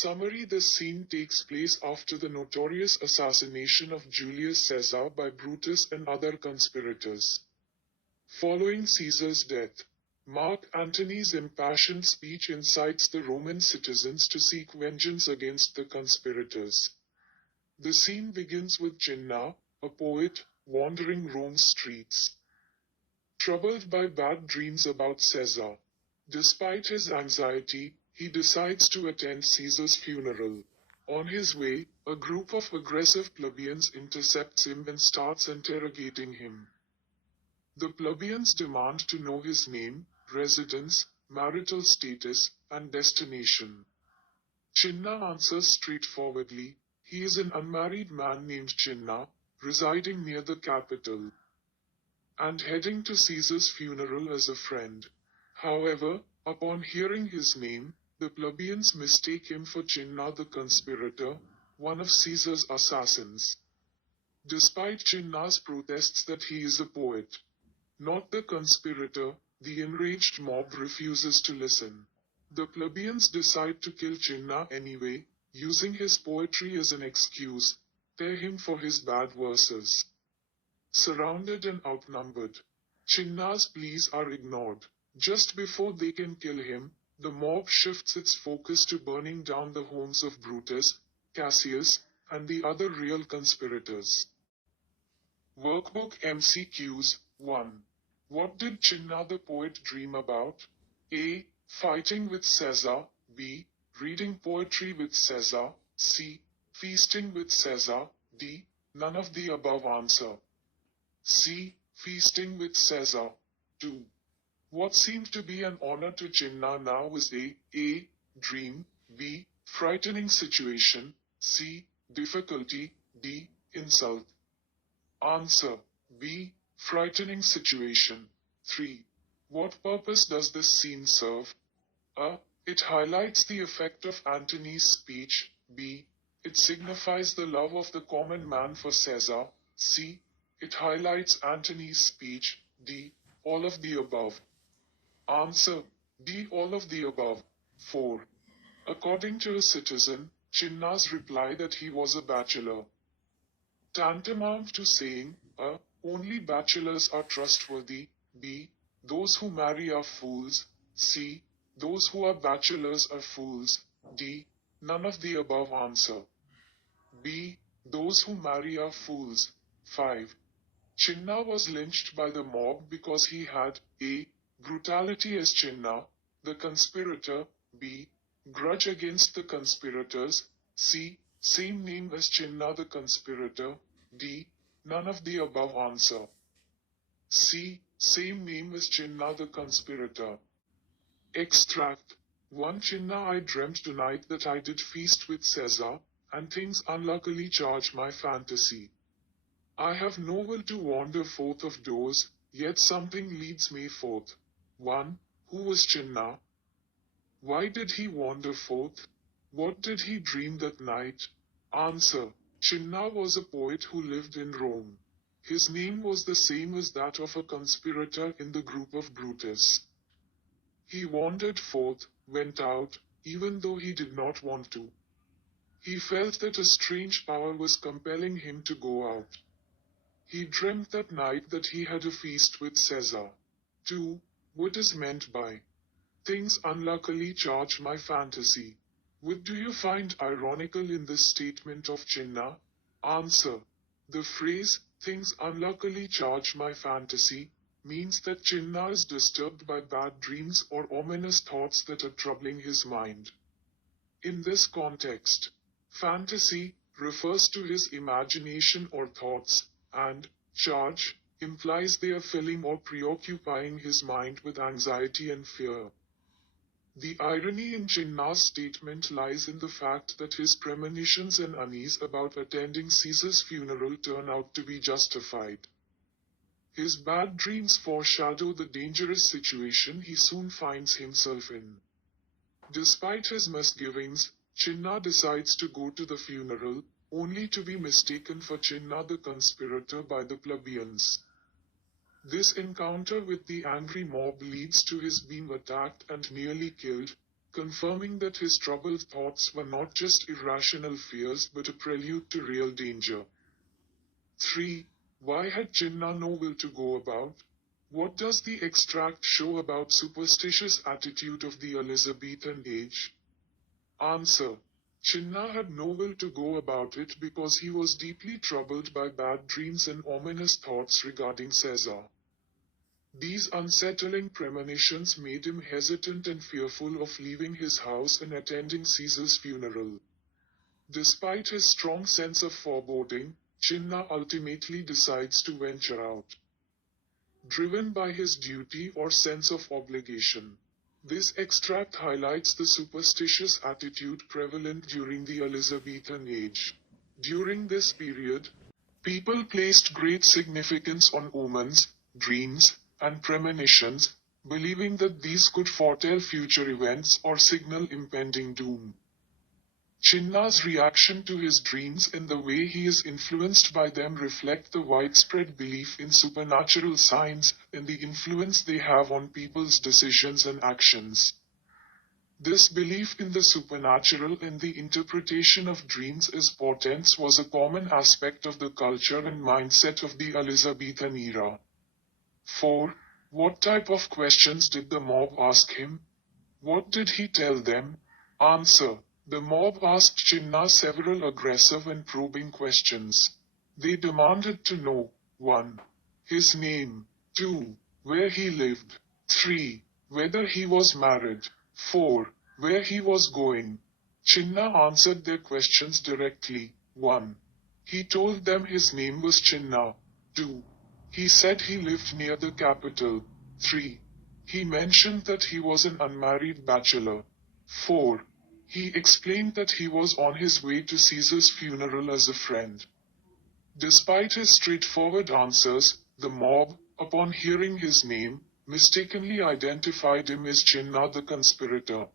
Summary: the scene takes place after the notorious assassination of Julius Caesar by Brutus and other conspirators. Following Caesar's death, Mark Antony's impassioned speech incites the Roman citizens to seek vengeance against the conspirators. The scene begins with Cinna, a poet, wandering Rome's streets. Troubled by bad dreams about Caesar, despite his anxiety, he decides to attend Caesar's funeral. On his way, a group of aggressive plebeians intercepts him and starts interrogating him. The plebeians demand to know his name, residence, marital status, and destination. Cinna answers straightforwardly, he is an unmarried man named Cinna, residing near the capital, and heading to Caesar's funeral as a friend. However, upon hearing his name, the plebeians mistake him for Cinna the conspirator, one of Caesar's assassins. Despite Cinna's protests that he is a poet, not the conspirator, the enraged mob refuses to listen. The plebeians decide to kill Cinna anyway, using his poetry as an excuse, tear him for his bad verses. Surrounded and outnumbered, Cinna's pleas are ignored. Just before they can kill him, the mob shifts its focus to burning down the homes of Brutus, Cassius, and the other real conspirators. Workbook MCQS 1. What did Cinna the Poet dream about? A. Fighting with Caesar. B. Reading poetry with Caesar. C. Feasting with Caesar. D. None of the above. Answer C. Feasting with Caesar. 2. What seemed to be an honor to Cinna now is A. Dream. B. Frightening situation. C. Difficulty. D. Insult. Answer B. Frightening situation. 3. What purpose does this scene serve? A. It highlights the effect of Antony's speech. B. It signifies the love of the common man for Caesar. C. It highlights Antony's speech. D. All of the above. Answer D. All of the above. 4. According to a citizen, Cinna's reply that he was a bachelor, tantamount to saying, A. Only bachelors are trustworthy. B. Those who marry are fools. C. Those who are bachelors are fools. D. None of the above. Answer B. Those who marry are fools. 5. Cinna was lynched by the mob because he had A. Brutality as Cinna, the conspirator. B. Grudge against the conspirators. C. Same name as Cinna the conspirator. D. None of the above. Answer C. Same name as Cinna the conspirator. Extract 1. Cinna, I dreamt tonight that I did feast with Caesar, and things unluckily charge my fantasy. I have no will to wander forth of doors, yet something leads me forth. 1. Who was Cinna? Why did he wander forth? What did he dream that night? Answer. Cinna was a poet who lived in Rome. His name was the same as that of a conspirator in the group of Brutus. He wandered forth, went out, even though he did not want to. He felt that a strange power was compelling him to go out. He dreamt that night that he had a feast with Caesar. 2. What is meant by things unluckily charge my fantasy? What do you find ironical in this statement of Cinna? Answer. The phrase, things unluckily charge my fantasy, means that Cinna is disturbed by bad dreams or ominous thoughts that are troubling his mind. In this context, fantasy refers to his imagination or thoughts, and charge implies they are filling or preoccupying his mind with anxiety and fear. The irony in Cinna's statement lies in the fact that his premonitions and unease about attending Caesar's funeral turn out to be justified. His bad dreams foreshadow the dangerous situation he soon finds himself in. Despite his misgivings, Cinna decides to go to the funeral, only to be mistaken for Cinna the conspirator by the plebeians. This encounter with the angry mob leads to his being attacked and nearly killed, confirming that his troubled thoughts were not just irrational fears but a prelude to real danger. 3. Why had Cinna no will to go about? What does the extract show about superstitious attitude of the Elizabethan age? Answer. Cinna had no will to go about it because he was deeply troubled by bad dreams and ominous thoughts regarding Caesar. These unsettling premonitions made him hesitant and fearful of leaving his house and attending Caesar's funeral. Despite his strong sense of foreboding, Cinna ultimately decides to venture out. Driven by his duty or sense of obligation. This extract highlights the superstitious attitude prevalent during the Elizabethan age. During this period, people placed great significance on omens, dreams, and premonitions, believing that these could foretell future events or signal impending doom. Cinna's reaction to his dreams and the way he is influenced by them reflect the widespread belief in supernatural signs and the influence they have on people's decisions and actions. This belief in the supernatural and the interpretation of dreams as portents was a common aspect of the culture and mindset of the Elizabethan era. 4. What type of questions did the mob ask him? What did he tell them? Answer. The mob asked Cinna several aggressive and probing questions. They demanded to know 1. His name, 2. Where he lived, 3. Whether he was married, 4. Where he was going. Cinna answered their questions directly. 1. He told them his name was Cinna. 2. He said he lived near the capital. 3. He mentioned that he was an unmarried bachelor. 4. He explained that he was on his way to Caesar's funeral as a friend. Despite his straightforward answers, the mob, upon hearing his name, mistakenly identified him as Cinna the conspirator,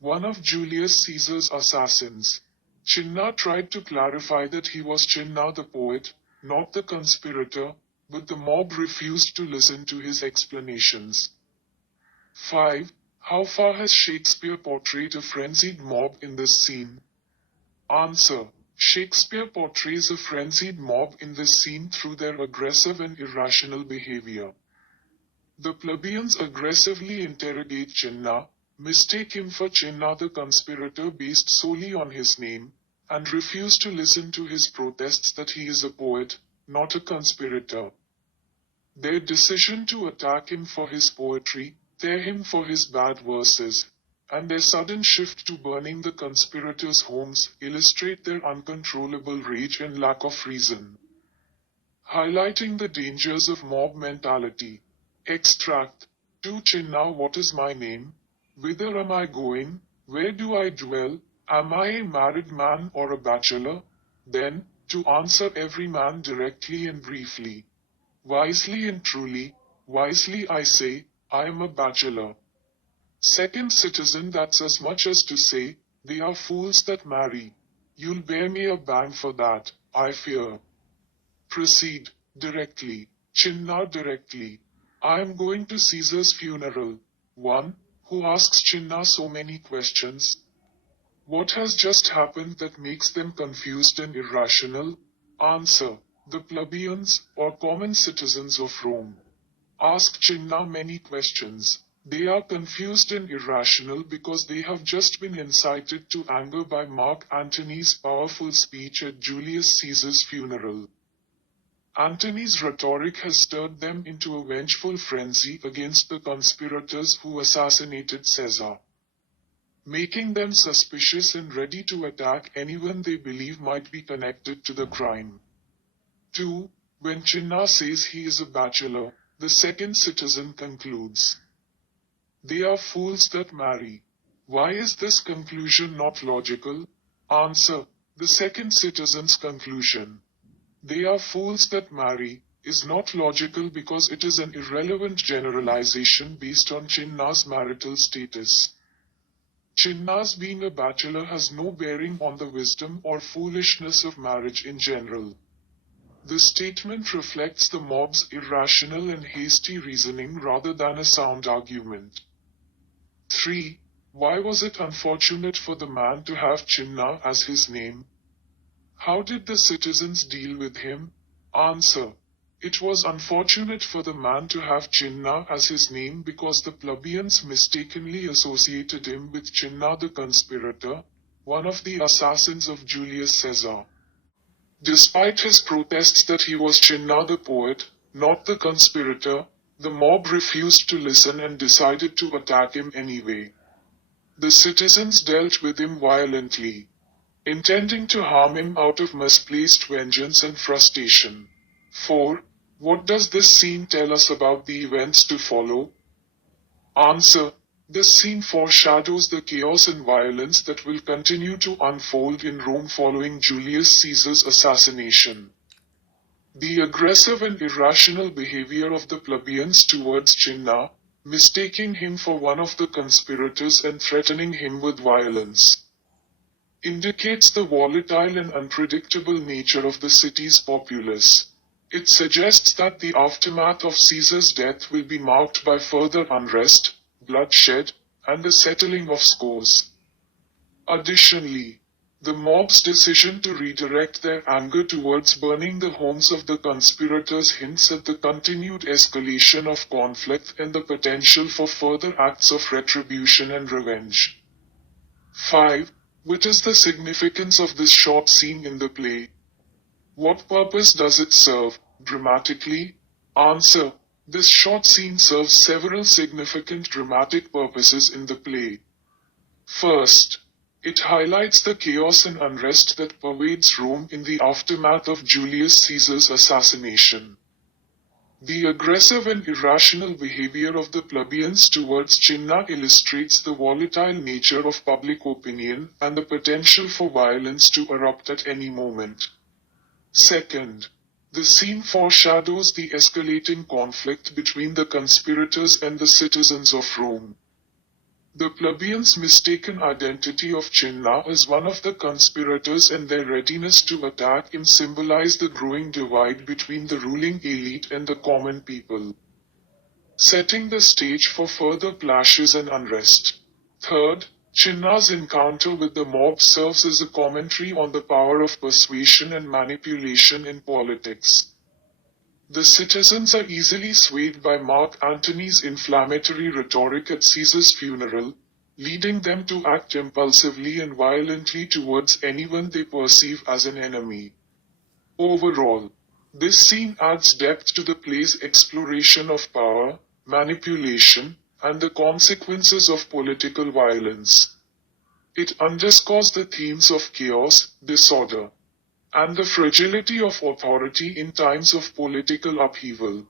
one of Julius Caesar's assassins. Cinna tried to clarify that he was Cinna the Poet, not the conspirator, but the mob refused to listen to his explanations. 5. How far has Shakespeare portrayed a frenzied mob in this scene? Answer. Shakespeare portrays a frenzied mob in this scene through their aggressive and irrational behavior. The plebeians aggressively interrogate Cinna, mistake him for Cinna the conspirator based solely on his name, and refuse to listen to his protests that he is a poet, not a conspirator. Their decision to attack him for his poetry, tear him for his bad verses, and their sudden shift to burning the conspirators' homes illustrate their uncontrollable rage and lack of reason. Highlighting the dangers of mob mentality. Extract. To Cinna, what is my name? Whither am I going? Where do I dwell? Am I a married man or a bachelor? Then, to answer every man directly and briefly. Wisely and truly, wisely I say, I am a bachelor. Second citizen, that's as much as to say, they are fools that marry. You'll bear me a bang for that, I fear. Proceed, directly. Cinna directly. I am going to Caesar's funeral. 1. Who asks Cinna so many questions? What has just happened that makes them confused and irrational? Answer. The plebeians, or common citizens of Rome, ask Cinna many questions. They are confused and irrational because they have just been incited to anger by Mark Antony's powerful speech at Julius Caesar's funeral. Antony's rhetoric has stirred them into a vengeful frenzy against the conspirators who assassinated Caesar, making them suspicious and ready to attack anyone they believe might be connected to the crime. 2. When Cinna says he is a bachelor, the second citizen concludes, they are fools that marry. Why is this conclusion not logical? Answer. The second citizen's conclusion, they are fools that marry, is not logical because it is an irrelevant generalization based on Cinna's marital status. Cinna's being a bachelor has no bearing on the wisdom or foolishness of marriage in general. The statement reflects the mob's irrational and hasty reasoning rather than a sound argument. 3. Why was it unfortunate for the man to have Cinna as his name? How did the citizens deal with him? Answer. It was unfortunate for the man to have Cinna as his name because the plebeians mistakenly associated him with Cinna the conspirator, one of the assassins of Julius Caesar. Despite his protests that he was Cinna the Poet, not the conspirator, the mob refused to listen and decided to attack him anyway. The citizens dealt with him violently, intending to harm him out of misplaced vengeance and frustration. 4. What does this scene tell us about the events to follow? Answer. This scene foreshadows the chaos and violence that will continue to unfold in Rome following Julius Caesar's assassination. The aggressive and irrational behavior of the plebeians towards Cinna, mistaking him for one of the conspirators and threatening him with violence, indicates the volatile and unpredictable nature of the city's populace. It suggests that the aftermath of Caesar's death will be marked by further unrest, bloodshed, and the settling of scores. Additionally, the mob's decision to redirect their anger towards burning the homes of the conspirators hints at the continued escalation of conflict and the potential for further acts of retribution and revenge. 5. What is the significance of this short scene in the play? What purpose does it serve, dramatically? Answer. This short scene serves several significant dramatic purposes in the play. First, it highlights the chaos and unrest that pervades Rome in the aftermath of Julius Caesar's assassination. The aggressive and irrational behavior of the plebeians towards Cinna illustrates the volatile nature of public opinion and the potential for violence to erupt at any moment. Second, the scene foreshadows the escalating conflict between the conspirators and the citizens of Rome. The plebeians' mistaken identity of Cinna as one of the conspirators and their readiness to attack him symbolize the growing divide between the ruling elite and the common people, setting the stage for further clashes and unrest. Third, Cinna's encounter with the mob serves as a commentary on the power of persuasion and manipulation in politics. The citizens are easily swayed by Mark Antony's inflammatory rhetoric at Caesar's funeral, leading them to act impulsively and violently towards anyone they perceive as an enemy. Overall, this scene adds depth to the play's exploration of power, manipulation, and the consequences of political violence. It underscores the themes of chaos, disorder, and the fragility of authority in times of political upheaval.